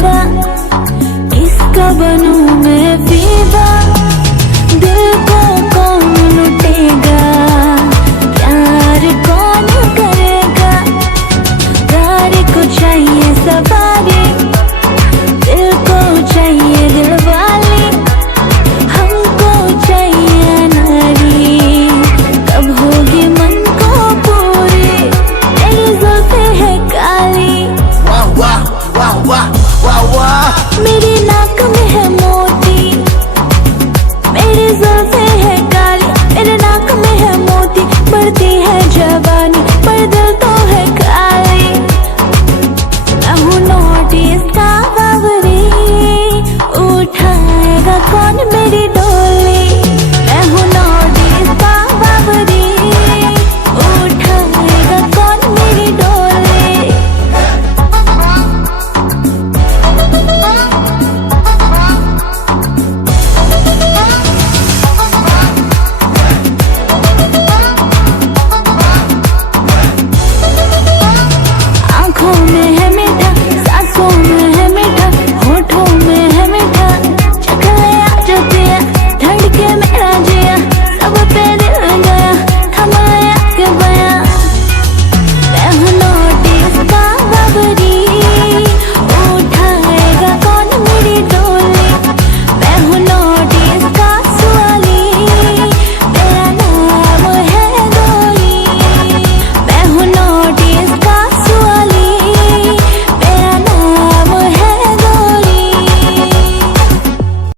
तौबा, किसका बनूं मैं फीदा। दिल को कौन लुटेगा, प्यार कौन करेगा। प्यार को चाहिए सवारी, दिल को चाहिए दिल वाली, हमको चाहिए नारी। कब होगी मन को पूरी, तेरी जुल्फें है काली। वाह वाह वाह वाह वाह वाह। मेरी